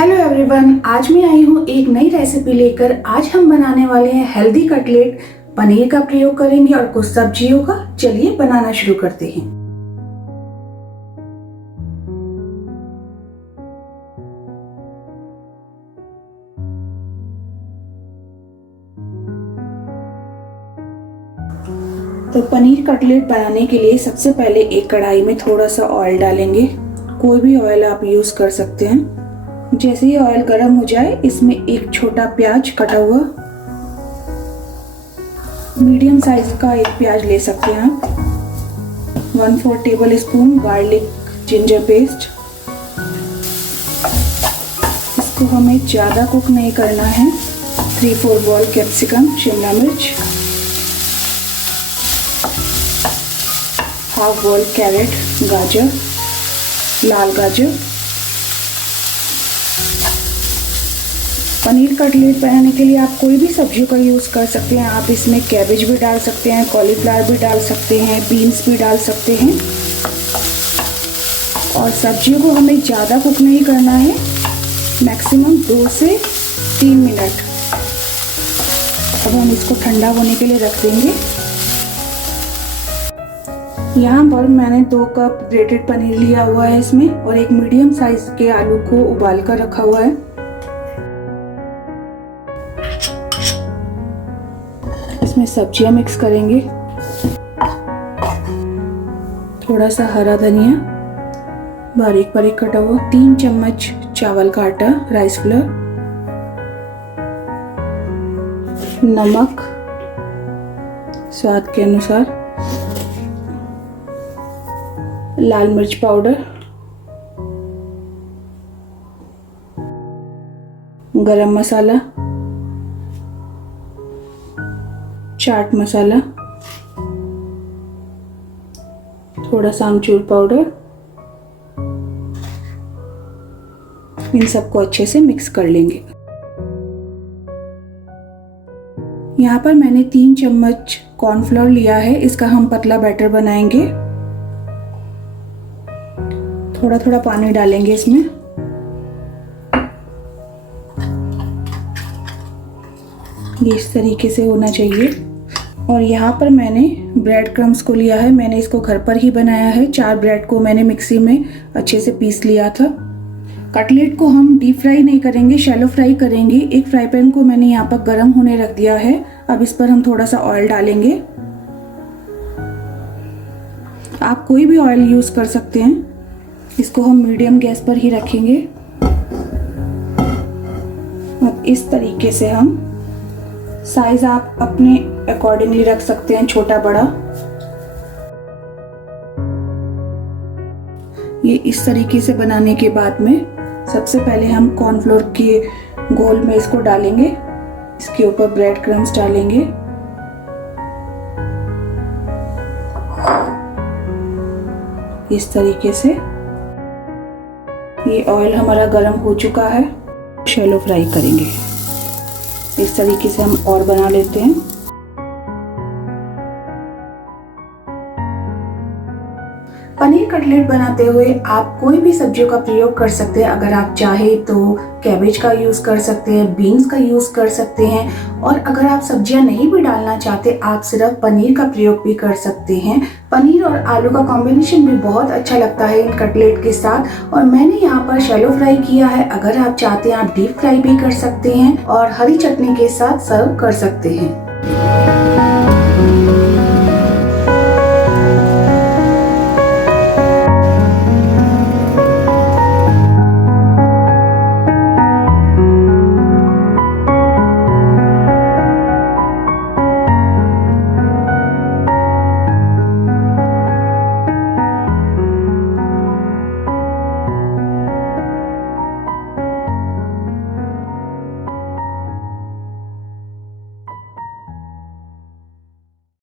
Hello everyone, आज मैं आई हूँ एक नई रेसिपी लेकर। आज हम बनाने वाले हैं हेल्दी कटलेट। पनीर का प्रयोग करेंगे और कुछ सब्जियों का। चलिए बनाना शुरू करते हैं। तो पनीर कटलेट बनाने के लिए सबसे पहले एक कढ़ाई में थोड़ा सा ऑयल डालेंगे। कोई भी ऑयल आप यूज कर सकते हैं। जैसे ही ऑयल गर्म हो जाए, इसमें एक छोटा प्याज कटा हुआ, मीडियम साइज का एक प्याज ले सकते हैं आप। 1/4 table spoon garlic ginger paste. इसको हमें ज़्यादा कुक नहीं करना है। 3-4 बॉल कैप्सिकम शिमला मिर्च, 1/2 बॉल कैरेट गाजर, लाल गाजर। पनीर कटलेट बनाने के लिए आप कोई भी सब्जियों का यूज़ कर सकते हैं। आप इसमें कैबेज भी डाल सकते हैं, कॉलीफ्लावर भी डाल सकते हैं, बीन्स भी डाल सकते हैं। और सब्जियों को हमें ज़्यादा कुक नहीं करना है, मैक्सिमम 2 से 3 मिनट। अब हम इसको ठंडा होने के लिए रख देंगे। यहाँ पर मैंने 2 कप ग्रेटेड पनीर लिया हुआ है इसमें, और एक मीडियम साइज के आलू को उबाल कर रखा हुआ है। इसमें सब्जियां मिक्स करेंगे। थोड़ा सा हरा धनिया बारीक बारीक कटा हुआ, 3 चम्मच चावल का आटा राइस फ्लोर, नमक स्वाद के अनुसार, लाल मिर्च पाउडर, गरम मसाला, चाट मसाला, थोड़ा सा आमचूर पाउडर। इन सबको अच्छे से मिक्स कर लेंगे। यहाँ पर मैंने 3 चम्मच कॉर्नफ्लोर लिया है। इसका हम पतला बैटर बनाएंगे। थोड़ा थोड़ा पानी डालेंगे इसमें। ये इस तरीके से होना चाहिए। और यहाँ पर मैंने ब्रेड क्रम्स को लिया है। मैंने इसको घर पर ही बनाया है। 4 ब्रेड को मैंने मिक्सी में अच्छे से पीस लिया था। कटलेट को हम डीप फ्राई नहीं करेंगे, शैलो फ्राई करेंगे। एक फ्राई पैन को मैंने यहाँ पर गर्म होने रख दिया है। अब इस पर हम थोड़ा सा ऑयल डालेंगे। आप कोई भी ऑयल यूज कर सकते हैं। इसको हम मीडियम गैस पर ही रखेंगे। अब इस तरीके से हम साइज आप अपने अकॉर्डिंगली रख सकते हैं, छोटा बड़ा। ये इस तरीके से बनाने के बाद में सबसे पहले हम कॉर्नफ्लोर के गोल में इसको डालेंगे। इसके ऊपर ब्रेड क्रम्स डालेंगे। इस तरीके से ये ऑयल हमारा गर्म हो चुका है। शैलो फ्राई करेंगे। इस तरीके से हम और बना लेते हैं। पनीर कटलेट बनाते हुए आप कोई भी सब्जियों का प्रयोग कर सकते हैं। अगर आप चाहे तो कैबेज का यूज कर सकते हैं, बीन्स का यूज कर सकते हैं। और अगर आप सब्जियां नहीं भी डालना चाहते, आप सिर्फ पनीर का प्रयोग भी कर सकते हैं। पनीर और आलू का कॉम्बिनेशन भी बहुत अच्छा लगता है इन कटलेट के साथ। और मैंने यहाँ पर शैलो फ्राई किया है। अगर आप चाहते हैं आप डीप फ्राई भी कर सकते हैं और हरी चटनी के साथ सर्व कर सकते हैं।